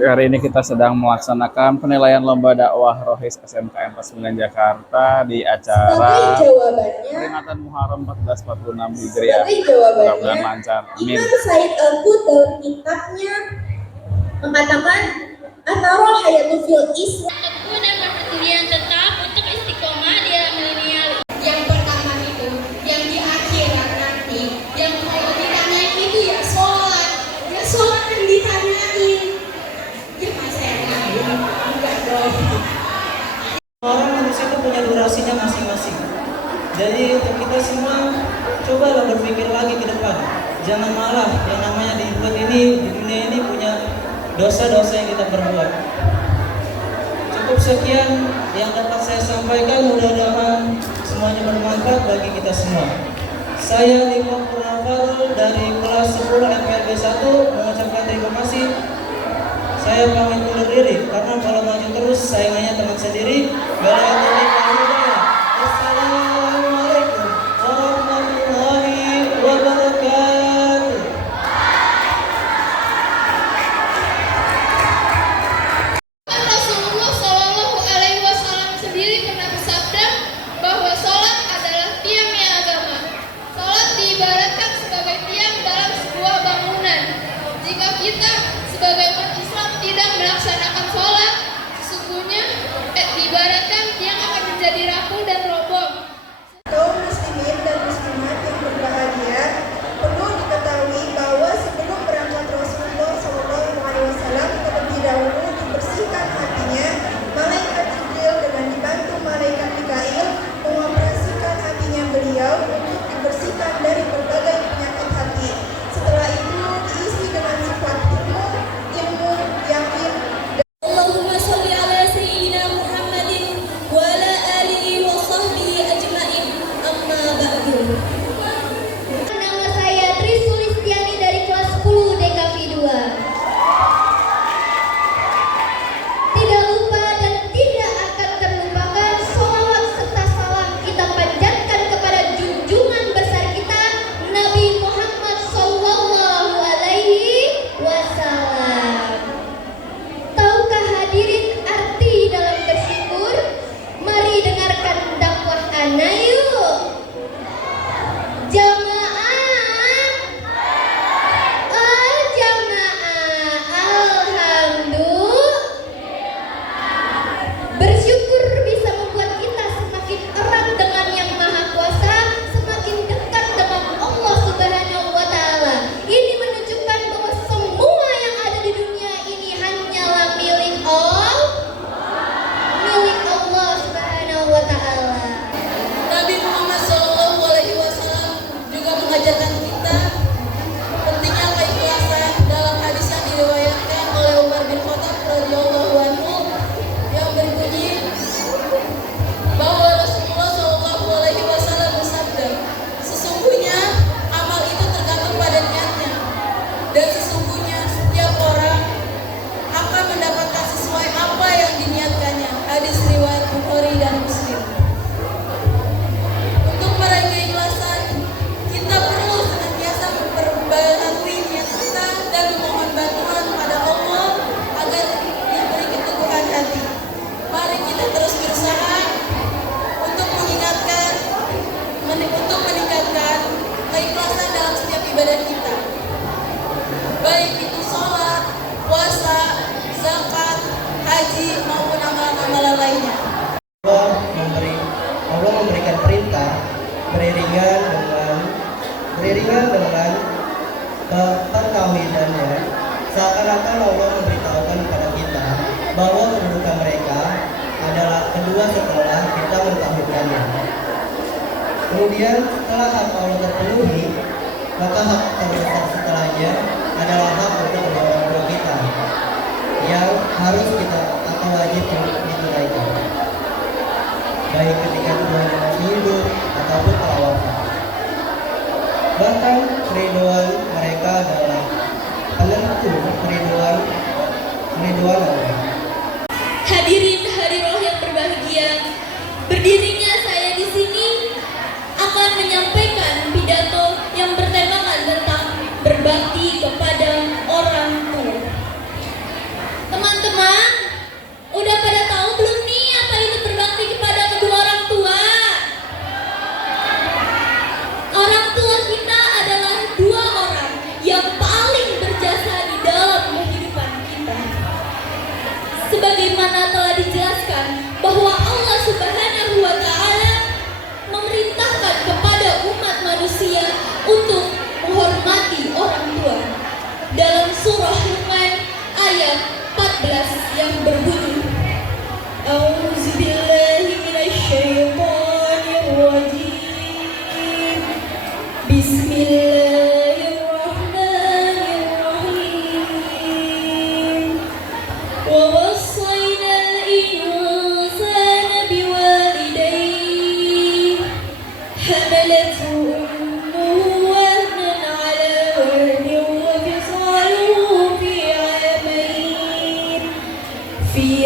Hari ini kita sedang melaksanakan penilaian lomba dakwah Rohis SMKN 49 Jakarta di acara peringatan Muharram 1446 Hijriah. Mudah-mudahan lancar. Amin. Imam Said Al-Qut dalam kitabnya mengatakan Atharu Hayatul fil Islam dan berdirian tetap untuk istiqomah di dalam milenial. Yang pertama itu yang di akhirat nanti, yang kalau ditanyain itu ya sholat yang ditanyain. Gimana saya enggak dong. Orang manusia itu punya durasinya masing-masing. Jadi untuk kita semua cobalah berpikir lagi ke depan. Jangan malah yang namanya di dunia ini punya dosa-dosa yang kita perbuat. Cukup sekian yang dapat saya sampaikan, mudah-mudahan semuanya bermanfaat bagi kita semua. Saya Limam Purnafal dari kelas 10 MPLB 1 mengucapkan terima kasih. Saya pamit undur diri karena kalau maju terus saingannya teman sendiri. Wassalamualaikum warahmatullahi wabarakatuh. Rasulullah Shallallahu Alaihi Wasallam sendiri pernah bersabda bahwa sholat adalah tiangnya agama. Sholat diibaratkan sebagai tiang dalam sebuah bangunan. Jika kita sebagai umat Islam tidak melaksanakan sholat, sesungguhnya diibaratkan tiang akan menjadi rapuh dan roboh. Kaum muslimin dan muslimat yang berbahagia, perlu diketahui bahwa sebelum berangkat Rasulullah SAW terlebih dahulu dibersihkan hatinya. Malaikat Jibril dengan dibantu malaikat Mikail mengoperasikan hatinya beliau untuk dibersihkan dari berbagai penyakit hati. Setelah itu diisi dengan sifat ilmu, yakin. Allahumma sholli ala sayyidina Muhammadin wa ala alihi wa sahbihi ajma'in. Amma ba'du. Nama saya Tri Sulistiani dari kelas 10 DKV 2. Tidak lupa dan tidak akan terlupakan sholawat serta salam kita panjatkan kepada junjungan besar kita Nabi Muhammad Sallallahu Alaihi Wasallam. Tahukah hadirin arti dalam bersyukur? Mari dengarkan dakwah ana yuk. Jamaah, alhamdulillah. Bersyukur bisa membuat kita semakin erat dengan Yang Maha Kuasa, semakin dekat dengan Allah Subhanahu wa Ta'ala. Ini menunjukkan bahwa semua yang ada di dunia ini hanyalah milik Allah Subhanahu wa Ta'ala. Nabi Muhammad SAW juga mengajarkan kita pentingnya keikhlasan dalam hadis yang diriwayatkan oleh Umar bin Khattab radhiyallahu anhu yang berbunyi bahwa Rasulullah SAW bersabda, sesungguhnya amal itu tergantung pada niatnya dan sesungguhnya setiap orang akan mendapatkan sesuai apa yang diniatkannya. Hadis riwayat Bukhari dan Muslim. Untuk meraih keikhlasan, kita perlu senantiasa memperbaharui niat kita dan memohon bantuan pada Allah agar diberi keteguhan hati. Mari kita terus berusaha untuk meningkatkan keikhlasan dalam setiap ibadah kita, baik itu sholat, puasa, zakat, haji maupun amalan-amalan lainnya. Allah memberikan perintah beriringan dengan pertauhidannya, seakan-akan Allah memberitahukan kepada kita bahwa kedudukan mereka adalah kedua setelah kita mentauhidkannya. Kemudian setelah hak Allah terpenuhi, maka hak terbesar setelahnya adalah hak untuk kedua orang tua kita yang harus kita atau wajib ditunaikan, baik ketika keduanya masih hidup ataupun telah wafat. Bahkan keriduan mereka adalah penentu keriduan Allah. Hadirin hadiroh yang berbahagia, berdirinya saya di sini akan menyampaikan pidato yang bertemakan tentang berbakti kepada orang tua. mengatakan bahwa Allah Subhanahu wa Ta'ala memerintahkan kepada umat manusia untuk menghormati orang tua. Dalam surah Luqman ayat 14 yang berbunyi, A'udzubillahi minasyaitonir rajim. Bismillahirrahmanirrahim. Wa wassayna al-insana biwalidayhi hamalathu ummuhu wahnan 'ala wahnin wa fisaluhu fi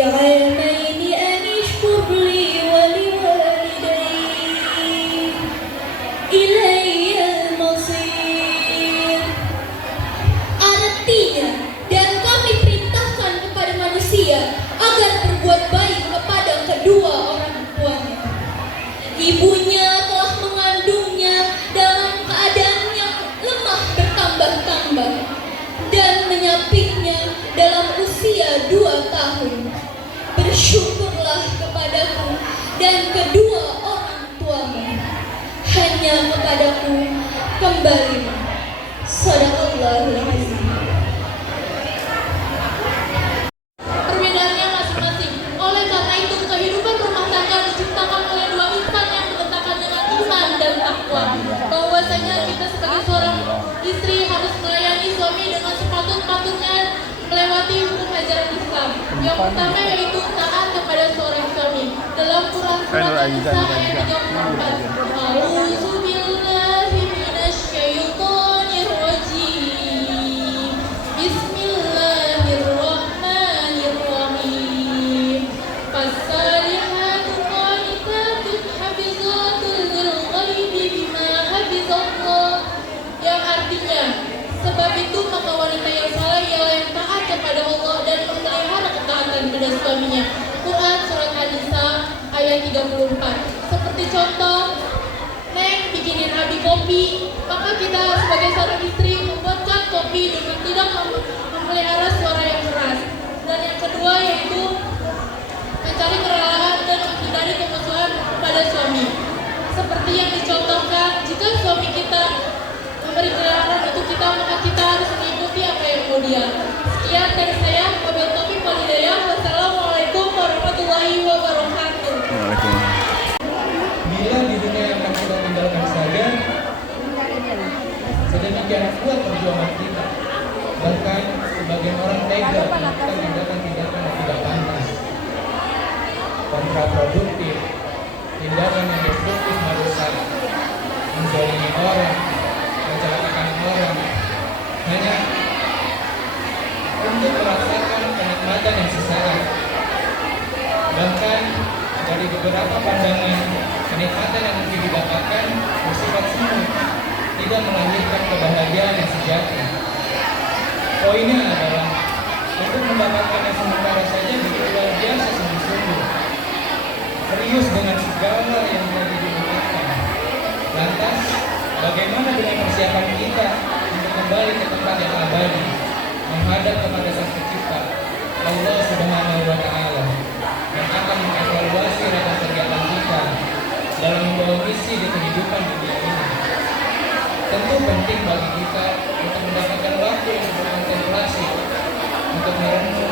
'amayn an ishkur li wa liwalidayhi ilayyal masir. Artinya, dan kami perintahkan kepada manusia agar berbuat baik kepada kedua orang tuanya. Ibunya telah mengandungnya dalam keadaan yang lemah bertambah-tambah dan menyapitnya dalam usia 2 tahun. Bersyukurlah kepadaku dan kedua orang tuamu, hanya kepadaku kembali. Shadaqallahul azim. Perbedaannya masing-masing. Oleh karena itu, kehidupan rumah tangga diciptakan oleh dua insan yang bertentangan dengan iman dan takwa. Bahwasanya kita sebagai seorang istri harus melayani suami dengan sepatut-patutnya melewati hukum ajaran Islam. Yang pertama yaitu taat kepada seorang suami. Dalam Quran surat An-Nisa ayat 34. A'udzubillahi minasyaitonir rajim. Bismillahirrahmanirrahim. Fassalihatu qanitatun hafizatun lil ghaibi bima hafizallah. Yang artinya, sebab itu maka wanita yang saleh ialah yang taat kepada Allah dan memelihara ketaatan pada suaminya. Quran surat An-Nisa ayat 34. Seperti contoh, Neng bikinin Abi kopi, maka kita sebagai seorang istri membuatkan kopi dengan tidak memelihara suara yang keras. Dan yang kedua yaitu mencari kerelaan dan menghindari kemusuhan pada suami. Seperti yang dicontohkan, jika suami kita memberi kerelaan untuk kita, maka kita harus mengikuti apa yang mau dia. Sekian dari saya, Wabil Taufiq wal Hidayah. Wassalamualaikum warahmatullahi wabarakatuh. Bila di dunia yang akan kita tinggalkan saja, sedemikian kuat perjuangan kita. Bahkan sebagian orang tega melakukan tindakan-tindakan yang tidak pantas, kontraproduktif, tindakan yang destruktif, merusak, menzalimi orang, mencelakakan orang, hanya untuk merasakan kenikmatan yang sesaat. Bahkan dari beberapa pandangan, kenikmatan yang mungkin didapatkan bersifat semu, tidak melahirkan kebahagiaan yang sejati. Poinnya adalah untuk mendapatkan yang sementara saja begitu luar biasa sungguh-sungguh, serius dengan segala yang tadi diungkapkan. Lantas, bagaimana dengan persiapan kita untuk kembali ke tempat yang abadi, menghadap kepada Sang Pencipta, Allah Subhanahu wa Ta'ala, yang akan mengevaluasi ragam kegiatan kita dalam membawa misi di kehidupan dunia ini. Tentu penting bagi kita untuk mendapatkan waktu yang berkontemplasi, untuk merenung